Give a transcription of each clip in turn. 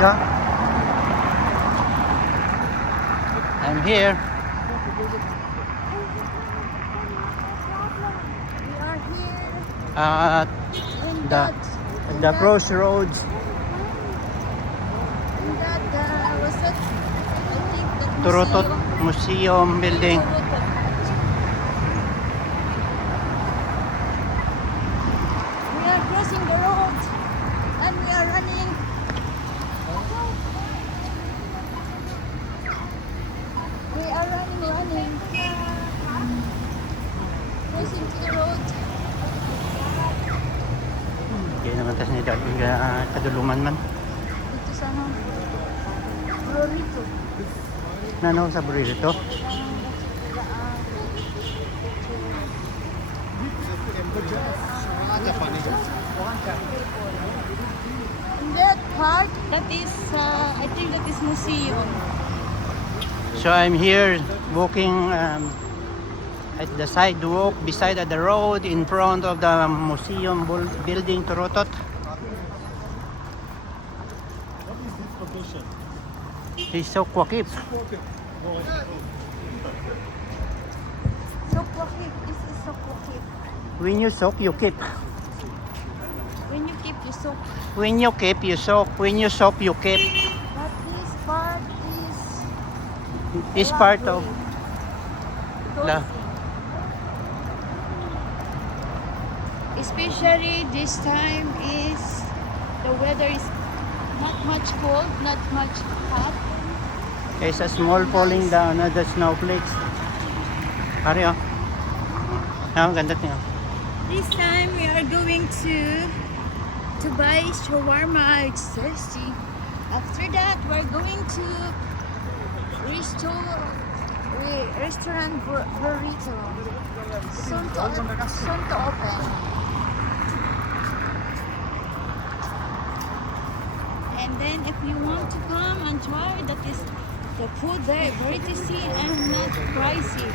Yeah. I'm here. We are here At in the crossroads. in that was it? I think that Turutot Museum building. Turutot. We are crossing the road and we are running. We are running. Crossing to the road. Kaya naman tas niya kaduluman man. Dito sa ano? Rorito. Nano sa burrito? In that part, that is, I think that is museum. So I'm here walking at the sidewalk beside the road in front of the museum building Turutot. He's so quakip. So quakip. This is so quakip. When you soak, you keep. When you keep, you soak. When you keep, you soak. When you soak, you keep. But this part Is part of the especially this time is the weather is not much cold, not much hot. There's a small falling down na the snowflakes. Ari oh. Ah, ganda niya. This time we are going to buy shawarma. It's tasty. After that, we're going to restaurant burrito. Soon to open. And then if you want to come and try, that is the food there, very tasty and not pricey.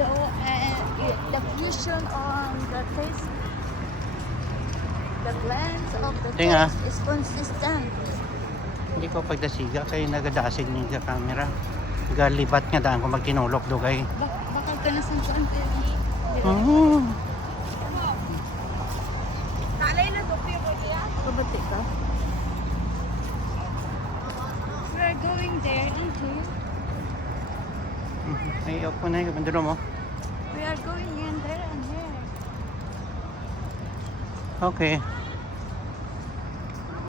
The fusion on the taste, the blend of the Tinga. taste is consistent. Hindi ko pagdasiga kay nagadasig ni sa camera. Galibat nga daan ko magtinulok do kay. Bakal ka na saan Oh. Kabati ka? We're going there and here. Ay, ako na yung banduro mo. We are going in there and here. Okay.